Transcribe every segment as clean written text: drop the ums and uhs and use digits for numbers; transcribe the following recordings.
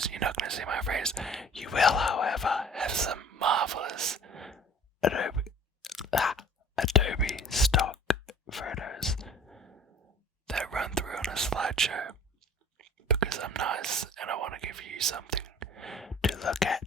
photos, you're not going to see my face. You will, however, have some marvelous Adobe, Adobe stock photos that run through on a slideshow because I'm nice and I want to give you something to look at.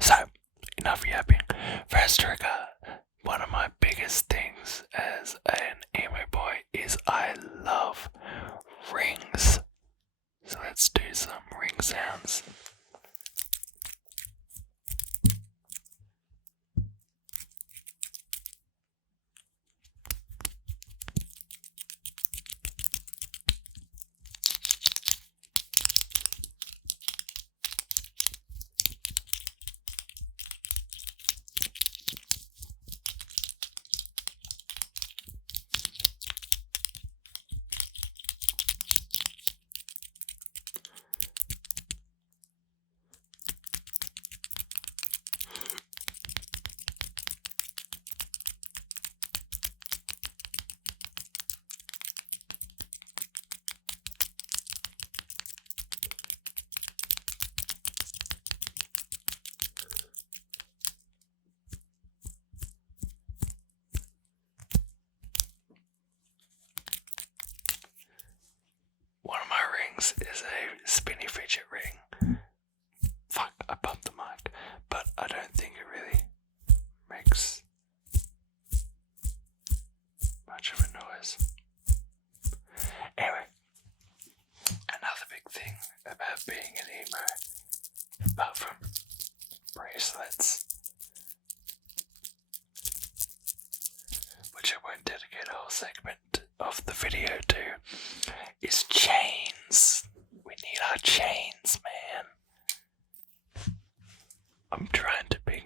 So, enough yapping. First trigger. One of my biggest things as an emo boy is I love rings. So let's do some ring sounds. One of my rings is a spinny fidget ring. Fuck, I bumped the mic, but I don't think it really makes much of a noise. Anyway, another big thing about being an emo, apart from bracelets, which I won't dedicate a whole segment of the video to, is chains. We need our chains, man. I'm trying to bring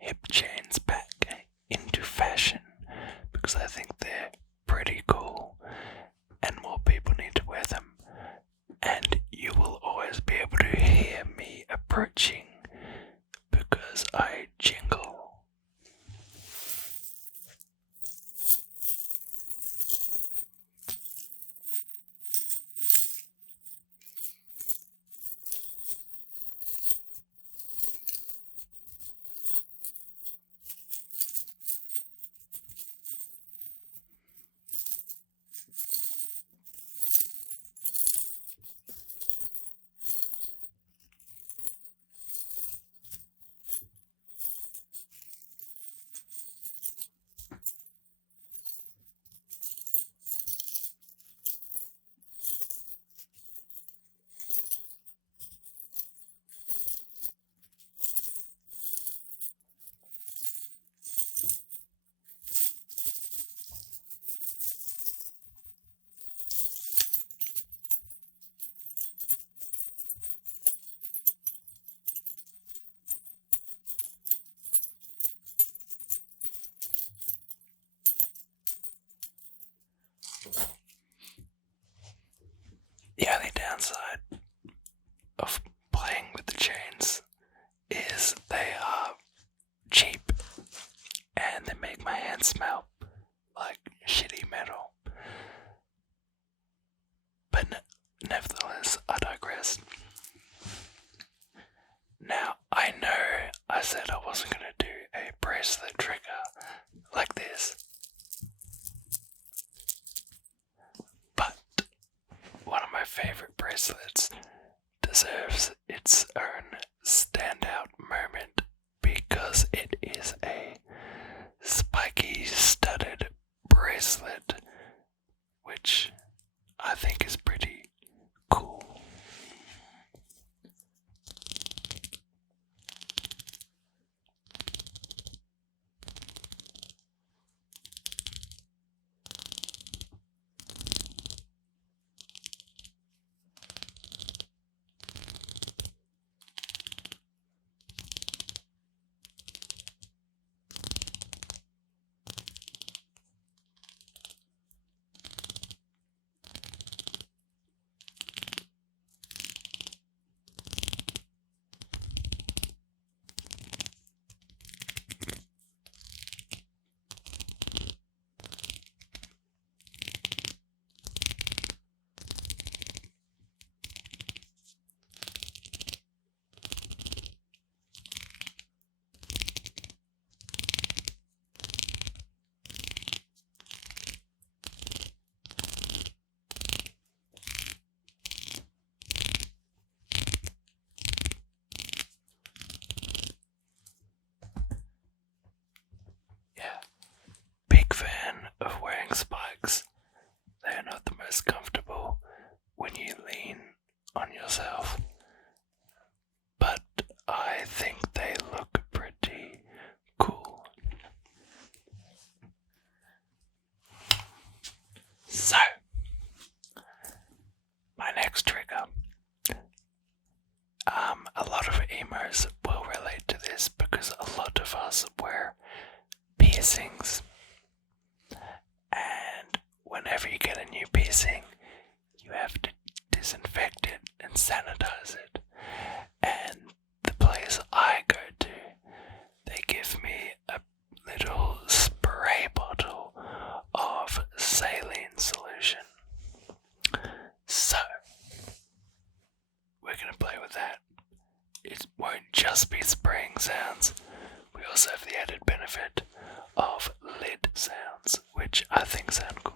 hip chains back into fashion because I think they're pretty cool and more people need to wear them. And you will always be able to hear me approaching because I jingle. The only downside of playing with the chains is they are cheap and they make my hands smell like shitty metal. But nevertheless, I digress. Now, I know I said I wasn't going to do a bracelet trigger like this, but one of my favorite bracelets deserves its own standout moment because it is a spiky studded bracelet, which I think is pretty cool. on yourself, but I think they look pretty cool. So, my next trigger. A lot of emos will relate to this because a lot of us wear piercings. And whenever you get a new piercing, you have to disinfect it and sanitize it. And the place I go to, they give me a little spray bottle of saline solution. So, we're going to play with that. It won't just be spraying sounds. We also have the added benefit of lid sounds, which I think sound cool.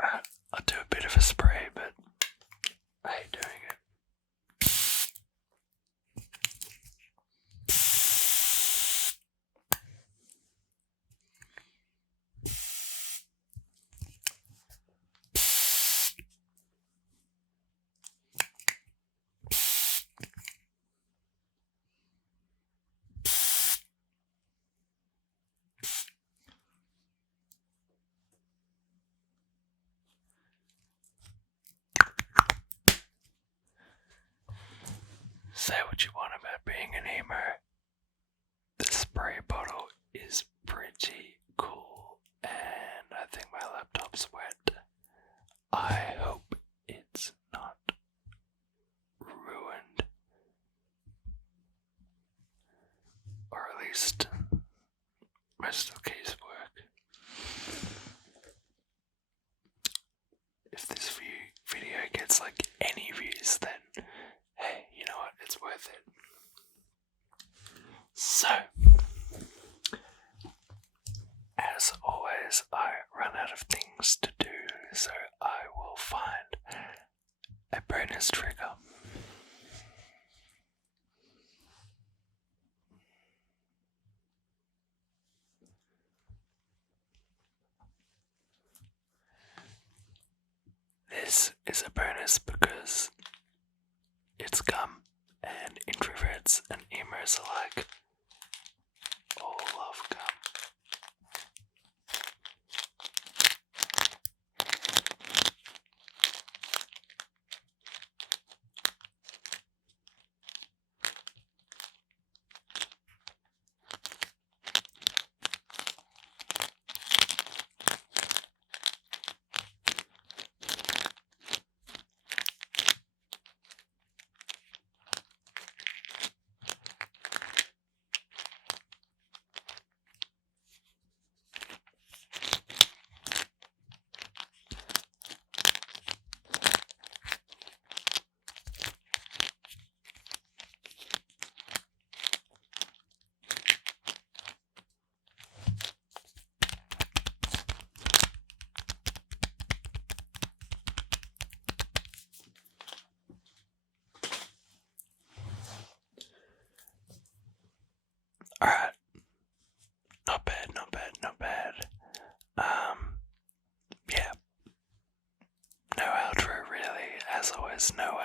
I'll do a bit of a spray, but I hate doing it. Say what you want about being an emo. The spray bottle is pretty cool, and I think my laptop's wet. I hope it's not ruined. Or at least most of the keys work. If this video gets like any views, then hey, you know what, it's worth it. So, as always, I run out of things to do, so I will find a bonus trigger. This is a bonus because it's gum, and introverts and emos alike all love gum. Alright. Not bad, not bad, not bad. Yeah. No outro really, as always, no